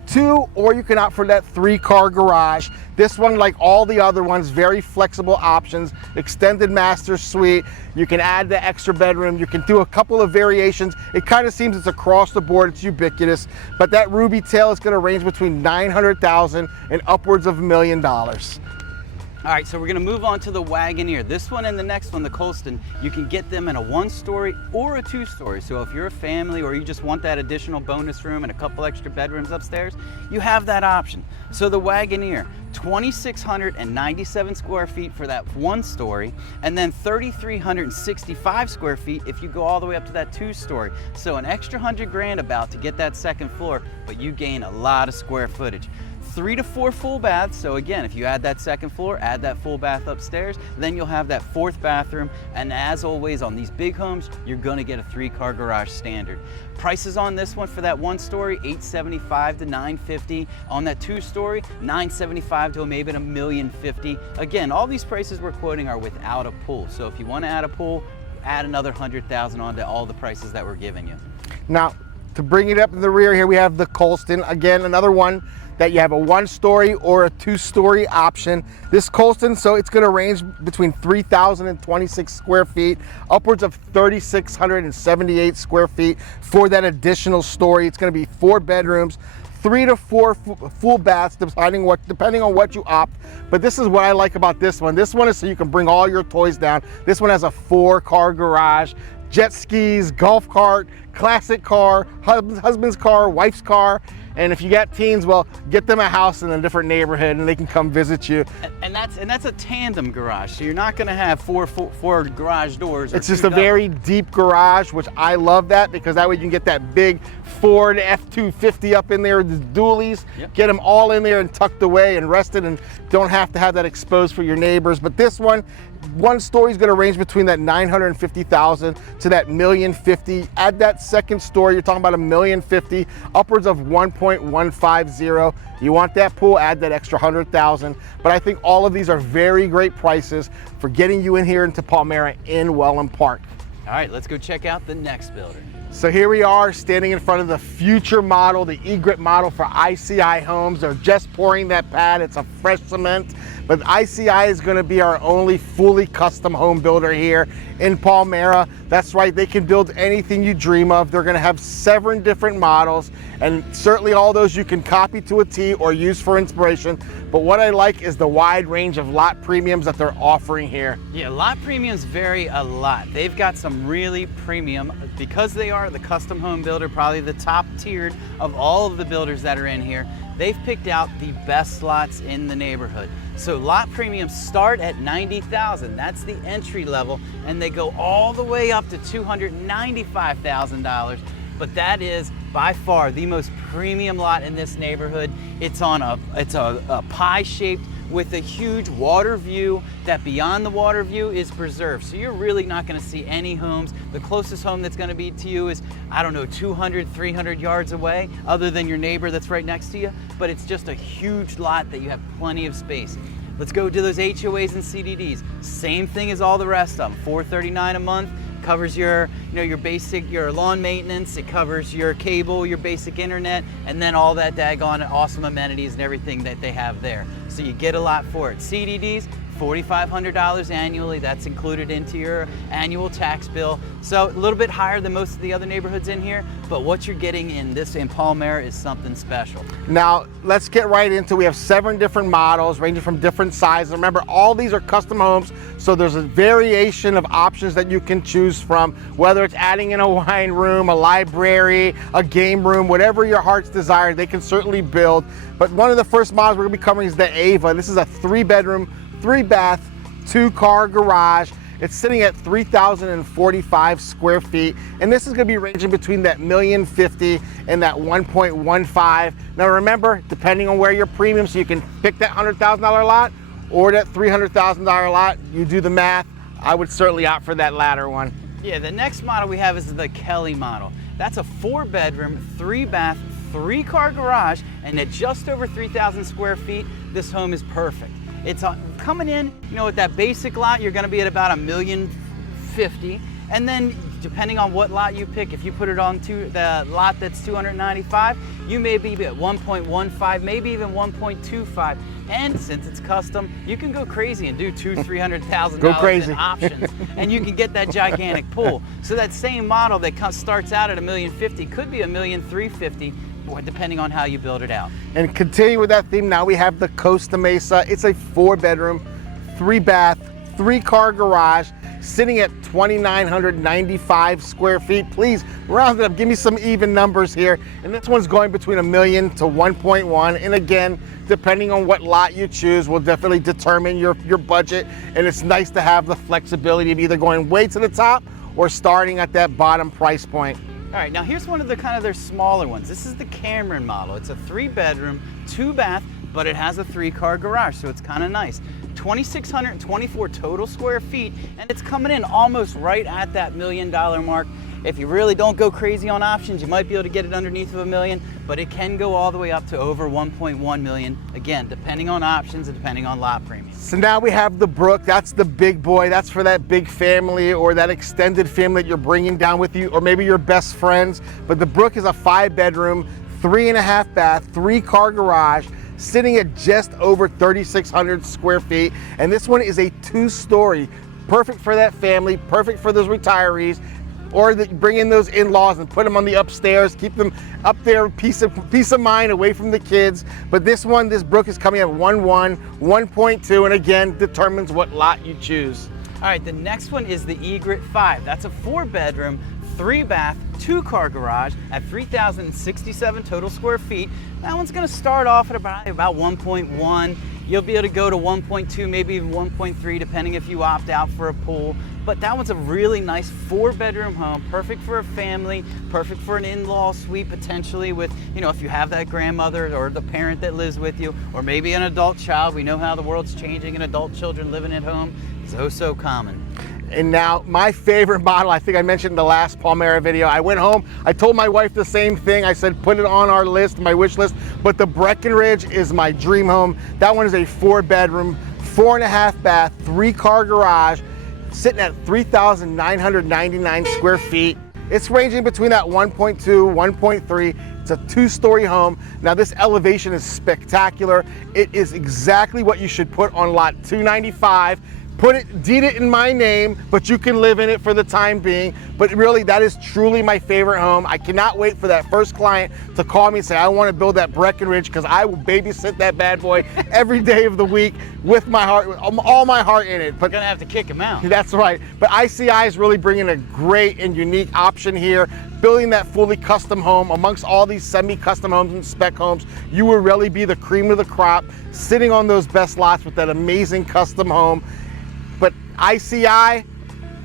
2, or you can opt for that 3-car garage. This one, like all the other ones, very flexible options, extended master suite. You can add the extra bedroom. You can do a couple of variations. It kind of seems it's across the board, it's ubiquitous, but that Ruby Tail is gonna range between $900,000 and upwards of $1 million. All right, so we're gonna move on to the Wagoneer. This one and the next one, the Colston, you can get them in a 1-story or a 2-story. So if you're a family or you just want that additional bonus room and a couple extra bedrooms upstairs, you have that option. So the Wagoneer, 2,697 square feet for that 1-story, and then 3,365 square feet if you go all the way up to that 2-story. So an extra $100,000 about to get that 2nd floor, but you gain a lot of square footage. 3 to 4 full baths. So again, if you add that second floor, add that full bath upstairs, then you'll have that 4th bathroom. And as always on these big homes, you're gonna get a 3-car garage standard. Prices on this one for that 1-story, $875 to $950. On that 2-story, $975 to maybe $1,050,000. Again, all these prices we're quoting are without a pool. So if you want to add a pool, add another $100,000 onto all the prices that we're giving you. Now, to bring it up in the rear here, we have the Colston. Again, another one that you have a 1-story or a 2-story option. This Colston, so it's gonna range between 3,026 square feet, upwards of 3,678 square feet for that additional story. It's gonna be 4 bedrooms, 3 to 4 full baths, depending on what you opt. But this is what I like about this one. This one is so you can bring all your toys down. This one has a 4-car garage, jet skis, golf cart, classic car, husband's car, wife's car. And if you got teens, well, get them a house in a different neighborhood and they can come visit you. And that's a tandem garage. So you're not gonna have four garage doors. It's just a very deep garage, which I love that, because that way you can get that big Ford F-250 up in there, the dualies, get them all in there and tucked away and rested, and don't have to have that exposed for your neighbors. But this one story is going to range between that $950,000 to that $1,050,000. Add that second story, you're talking about $1,050,000, upwards of $1.150. You want that pool, add that extra $100,000. But I think all of these are very great prices for getting you in here into Palmera in Wellen Park. All right, let's go check out the next builder. So here we are standing in front of the future model, the E-Grip model for ICI Homes. They're just pouring that pad. It's a fresh cement, but ICI is going to be our only fully custom home builder here in Palmera. That's right, they can build anything you dream of. They're going to have 7 different models, and certainly all those you can copy to a T or use for inspiration. But what I like is the wide range of lot premiums that they're offering here. Yeah, lot premiums vary a lot. They've got some really premium, because they are the custom home builder, probably the top tiered of all of the builders that are in here. They've picked out the best lots in the neighborhood. So lot premiums start at $90,000. That's the entry level, and they go all the way up to $295,000. But that is by far the most premium lot in this neighborhood. It's a pie shaped with a huge water view that beyond the water view is preserved. So you're really not gonna see any homes. The closest home that's gonna be to you is, I don't know, 200, 300 yards away, other than your neighbor that's right next to you. But it's just a huge lot that you have plenty of space. Let's go to those HOAs and CDDs. Same thing as all the rest of them, $439 a month. Covers your lawn maintenance, it covers your cable, your basic internet, and then all that daggone awesome amenities and everything that they have there. So you get a lot for it. CDDs, $4,500 annually. That's included into your annual tax bill. So a little bit higher than most of the other neighborhoods in here, but what you're getting in Palmera is something special. Now, let's get right into it. We have 7 different models ranging from different sizes. Remember, all these are custom homes, so there's a variation of options that you can choose from, whether it's adding in a wine room, a library, a game room, whatever your heart's desire, they can certainly build. But one of the first models we're gonna be covering is the Ava. This is a 3-bedroom, 3-bath, 2-car garage. It's sitting at 3,045 square feet, and this is going to be ranging between that $1,050,000 and that $1.15. Now remember, depending on where your premium, so you can pick that $100,000 lot or that $300,000 lot. You do the math. I would certainly opt for that latter one. Yeah, the next model we have is the Kelly model. That's a 4-bedroom, 3-bath, 3-car garage, and at just over 3,000 square feet, this home is perfect. It's coming in, with that basic lot, you're gonna be at about $1,050,000. And then depending on what lot you pick, if you put it on to the lot that's $295,000, you may be at 1.15, maybe even 1.25. And since it's custom, you can go crazy and do $200,000-$300,000 in options, and you can get that gigantic pool. So that same model that starts out at $1,050,000 could be $1,350,000. Depending on how you build it out. And continue with that theme, now we have the Costa Mesa. It's a 4-bedroom, 3-bath, 3-car garage, sitting at 2,995 square feet. Please round it up, give me some even numbers here. And this one's going between $1 million to 1.1. And again, depending on what lot you choose, will definitely determine your budget. And it's nice to have the flexibility of either going way to the top or starting at that bottom price point. All right, now here's one of their smaller ones. This is the Cameron model. It's a 3-bedroom, 2-bath, but it has a 3-car garage, so it's kind of nice. 2,624 total square feet, and it's coming in almost right at that $1 million mark. If you really don't go crazy on options, you might be able to get it underneath of $1 million, but it can go all the way up to over 1.1 million, again, depending on options and depending on lot premium. So now we have the Brook. That's the big boy. That's for that big family or that extended family that you're bringing down with you, or maybe your best friends. But the Brook is a 5-bedroom, 3.5 bath, 3-car garage, sitting at just over 3,600 square feet. And this one is a 2-story, perfect for that family, perfect for those retirees, or that bring in those in-laws and put them on the upstairs, keep them up there, peace of mind away from the kids. But this Brook is coming at 1.1, 1.2, and again, determines what lot you choose. All right, the next one is the Egret 5. That's a 4-bedroom, 3-bath, 2-car garage at 3,067 total square feet. That one's gonna start off at about 1.1. You'll be able to go to 1.2, maybe even 1.3, depending if you opt out for a pool. But that one's a really nice 4-bedroom home, perfect for a family, perfect for an in-law suite potentially with, you know, if you have that grandmother or the parent that lives with you, or maybe an adult child. We know how the world's changing and adult children living at home is so common. And now my favorite model, I think I mentioned in the last Palmera video. I went home, I told my wife the same thing. I said, put it on our list, my wish list. But the Breckenridge is my dream home. That one is a 4-bedroom, 4.5 bath, 3-car garage, sitting at 3,999 square feet. It's ranging between that 1.2, 1.3. It's a 2-story home. Now this elevation is spectacular. It is exactly what you should put on lot 295. Deed it in my name, but you can live in it for the time being. But really, that is truly my favorite home. I cannot wait for that first client to call me and say, I want to build that Breckenridge, because I will babysit that bad boy every day of the week with my heart, all my heart in it. But you're gonna have to kick him out. That's right. But ICI is really bringing a great and unique option here, building that fully custom home amongst all these semi-custom homes and spec homes. You will really be the cream of the crop, sitting on those best lots with that amazing custom home. But ICI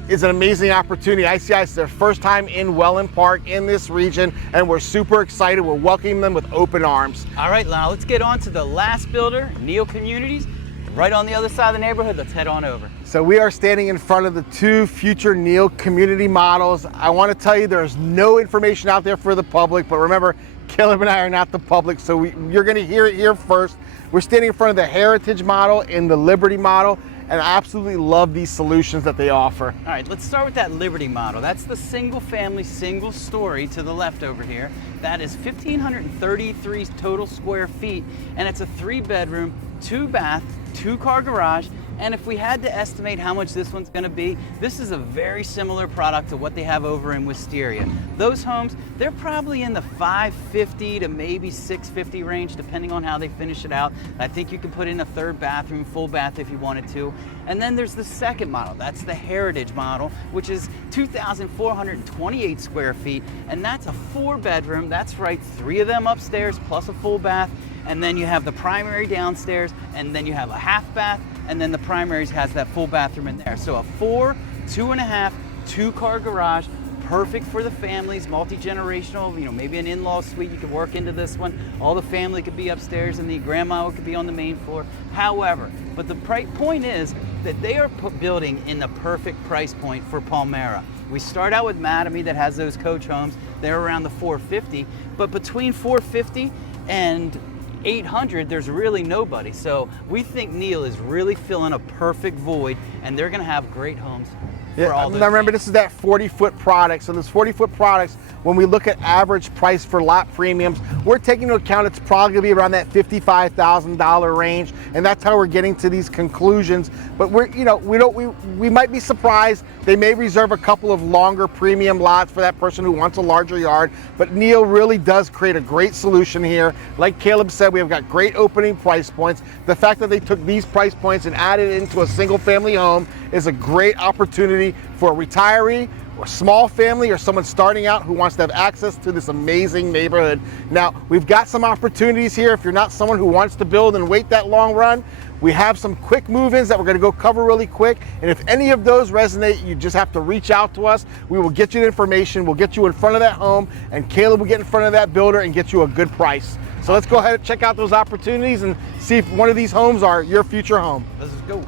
is an amazing opportunity. ICI is their first time in Wellen Park in this region, and we're super excited. We're welcoming them with open arms. All right, now let's get on to the last builder, Neil Communities, right on the other side of the neighborhood. Let's head on over. So we are standing in front of the 2 future Neil community models. I want to tell you there's no information out there for the public, but remember, Caleb and I are not the public, so you're going to hear it here first. We're standing in front of the Heritage model and the Liberty model, and I absolutely love these solutions that they offer. All right, let's start with that Liberty model. That's the single family, single story to the left over here. That is 1,533 total square feet, and it's a 3-bedroom, 2-bath, 2-car garage. And if we had to estimate how much this one's gonna be, this is a very similar product to what they have over in Wisteria. Those homes, they're probably in the $550 to maybe $650 range, depending on how they finish it out. I think you can put in a 3rd bathroom, full bath if you wanted to. And then there's the second model, that's the Heritage model, which is 2,428 square feet, and that's a 4-bedroom, that's right, 3 of them upstairs plus a full bath, and then you have the primary downstairs, and then you have a half bath, and then the primaries has that full bathroom in there. So a 4, 2.5, 2-car garage, perfect for the families, multi-generational, you know, maybe an in-law suite you could work into this one. All the family could be upstairs and the grandma could be on the main floor. However, but the point is that they are building in the perfect price point for Palmera. We start out with Mattamy that has those coach homes. They're around the 450, but between 450 and 800, there's really nobody. So we think Neil is really filling a perfect void, and they're gonna have great homes for all those. Now remember, this is that 40-foot product. So those 40-foot products, when we look at average price for lot premiums, we're taking into account it's probably gonna be around that $55,000 range, and that's how we're getting to these conclusions. But we might be surprised. They may reserve a couple of longer premium lots for that person who wants a larger yard, but Neil really does create a great solution here. Like Caleb said, we have got great opening price points. The fact that they took these price points and added it into a single family home is a great opportunity for a retiree or small family or someone starting out who wants to have access to this amazing neighborhood. Now, we've got some opportunities here. If you're not someone who wants to build and wait that long run, we have some quick move-ins that we're gonna go cover really quick. And if any of those resonate, you just have to reach out to us. We will get you the information. We'll get you in front of that home, and Caleb will get in front of that builder and get you a good price. So let's go ahead and check out those opportunities and see if one of these homes are your future home. Let's go.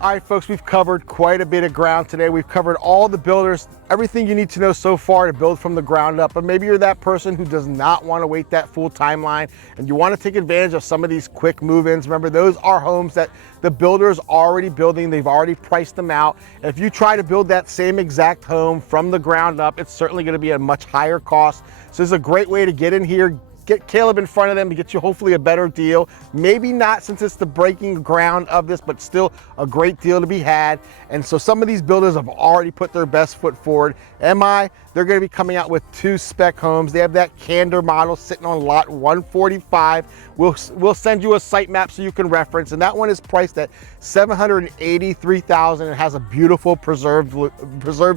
All right, folks, we've covered quite a bit of ground today. We've covered all the builders, everything you need to know so far to build from the ground up. But maybe you're that person who does not want to wait that full timeline and you want to take advantage of some of these quick move-ins. Remember, those are homes that the builder is already building. They've already priced them out. And if you try to build that same exact home from the ground up, it's certainly going to be a much higher cost. So this is a great way to get in here, get Caleb in front of them to get you hopefully a better deal. Maybe not since it's the breaking ground of this, but still a great deal to be had. And so some of these builders have already put their best foot forward. They're gonna be coming out with 2 spec homes. They have that Candor model sitting on lot 145. We'll send you a site map so you can reference. And that one is priced at $783,000. It has a beautiful preserved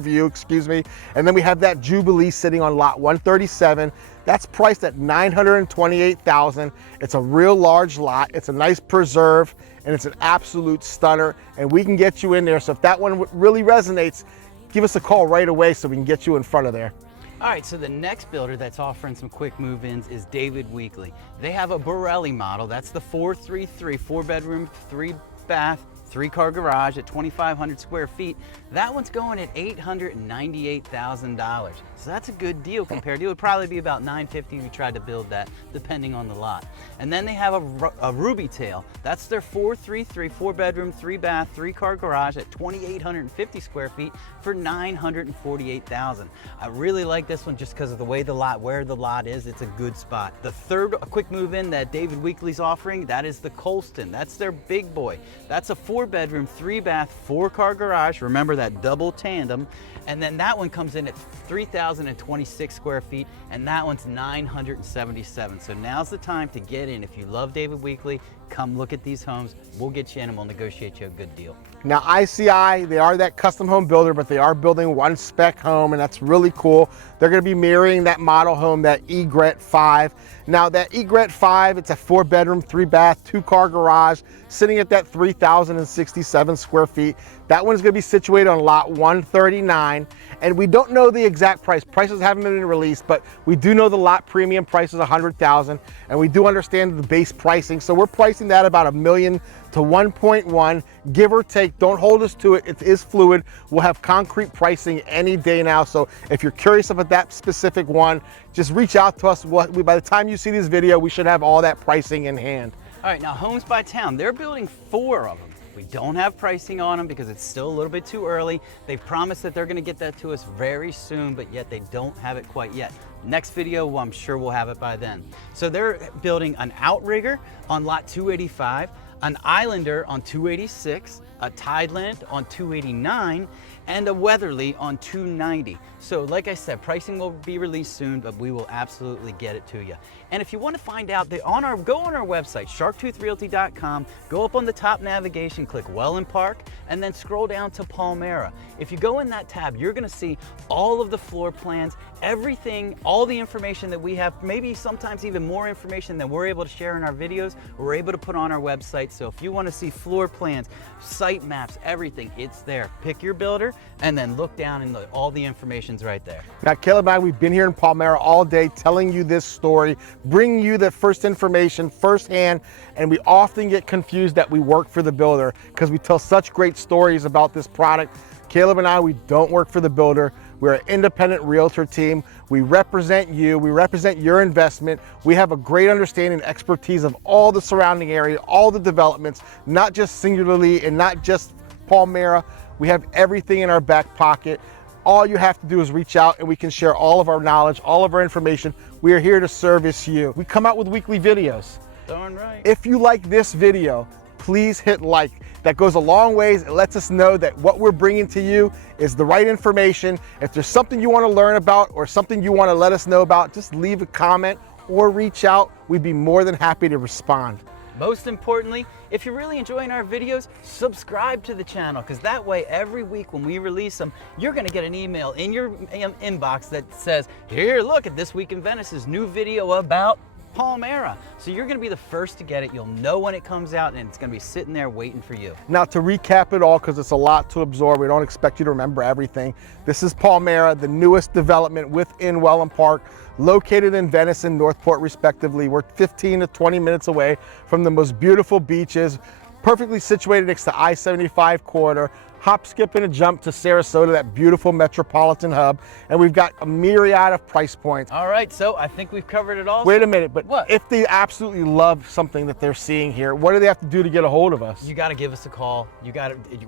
view, excuse me. And then we have that Jubilee sitting on lot 137. That's priced at $928,000. It's a real large lot. It's a nice preserve, and it's an absolute stunner, and we can get you in there. So if that one really resonates, give us a call right away so we can get you in front of there. All right, so the next builder that's offering some quick move-ins is David Weekley. They have a Borelli model. That's the 433, 4-bedroom, 3-bath, 3-car garage at 2,500 square feet. That one's going at $898,000. So that's a good deal compared to, it would probably be about $950 if you tried to build that, depending on the lot. And then they have a Ruby Tail. That's their 433, 4-bedroom, 3-bath, 3-car garage at 2,850 square feet for $948,000. I really like this one just because of the way where the lot is. It's a good spot. The third quick move-in that David Weekley's offering, that is the Colston. That's their big boy. That's a 4-bedroom, 3-bath, 4-car garage. Remember that double tandem. And then that one comes in at 3,026 square feet, and that one's $977. So now's the time to get in. If you love David Weekley, come look at these homes. We'll get you in and we'll negotiate you a good deal. Now ICI, they are that custom home builder, but they are building one spec home, and that's really cool. They're gonna be mirroring that model home, that Egret 5. Now that Egret 5, it's a 4-bedroom, 3-bath, 2-car garage, sitting at that 3,067 square feet. That one's gonna be situated on lot 139, and we don't know the exact price. Prices haven't been released, but we do know the lot premium price is $100,000, and we do understand the base pricing. So we're pricing that about $1 million to 1.1, give or take. Don't hold us to it. It is fluid. We'll have concrete pricing any day now. So if you're curious about that specific one, just reach out to us. By the time you see this video, we should have all that pricing in hand. All right, now Homes by Towne, they're building 4 of them. We don't have pricing on them because it's still a little bit too early. They've promised that they're gonna get that to us very soon, but yet they don't have it quite yet. Next video, well, I'm sure we'll have it by then. So they're building an outrigger on lot 285, an Islander on 286, a Tideland on 289, and a Weatherly on 290. So like I said, pricing will be released soon, but we will absolutely get it to you. And if you want to find out, go on our website, sharktoothrealty.com, go up on the top navigation, click Wellen Park, and then scroll down to Palmera. If you go in that tab, you're gonna see all of the floor plans, everything, all the information that we have, maybe sometimes even more information than we're able to share in our videos, we're able to put on our website. So if you want to see floor plans, site maps, everything, it's there. Pick your builder and then look down and all the information's right there. Now, Caleb and I, we've been here in Palmera all day telling you this story, bringing you the first information firsthand, and we often get confused that we work for the builder because we tell such great stories about this product. Caleb and I, we don't work for the builder. We're an independent realtor team. We represent you. We represent your investment. We have a great understanding and expertise of all the surrounding area, all the developments, not just singularly and not just Palmera. We have everything in our back pocket. All you have to do is reach out and we can share all of our knowledge, all of our information. We are here to service you. We come out with weekly videos. Darn right. If you like this video, please hit like. That goes a long ways. It lets us know that what we're bringing to you is the right information. If there's something you want to learn about or something you want to let us know about, just leave a comment or reach out. We'd be more than happy to respond. Most importantly, if you're really enjoying our videos, subscribe to the channel, because that way every week when we release them, you're going to get an email in your inbox that says, here, look at This Week in Venice's new video about Palmera. So you're going to be the first to get it. You'll know when it comes out, and it's going to be sitting there waiting for you. Now, to recap it all, because it's a lot to absorb, we don't expect you to remember everything. This is Palmera, the newest development within Wellen Park, located in Venice and Northport respectively. We're 15 to 20 minutes away from the most beautiful beaches, perfectly situated next to I-75 corridor. Hop, skip, and a jump to Sarasota, that beautiful metropolitan hub. And we've got a myriad of price points. All right, so I think we've covered it all. Wait a minute, but what? If they absolutely love something that they're seeing here, what do they have to do to get a hold of us? You got to give us a call.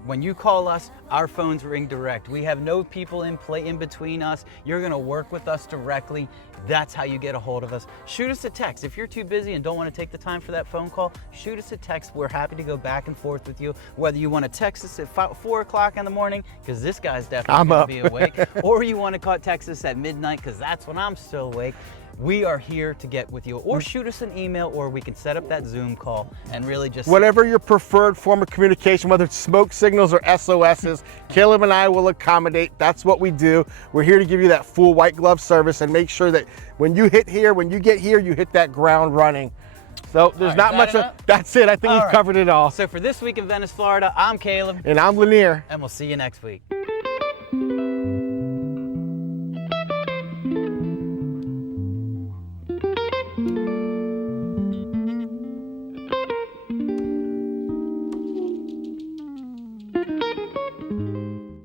When you call us, our phones ring direct. We have no people in between us. You're going to work with us directly. That's how you get a hold of us. Shoot us a text. If you're too busy and don't want to take the time for that phone call, shoot us a text. We're happy to go back and forth with you. Whether you want to text us at 4 o'clock in the morning, because this guy's definitely going to be awake, or you want to text us at midnight, because that's when I'm still awake. We are here to get with you, or shoot us an email, or we can set up that Zoom call and really just... Whatever your preferred form of communication, whether it's smoke signals or SOSs, Caleb and I will accommodate. That's what we do. We're here to give you that full white glove service and make sure that when you get here, you hit that ground running. So there's not much of... That's it. I think we've covered it all. So for This Week in Venice, Florida, I'm Caleb. And I'm Lanir. And we'll see you next week.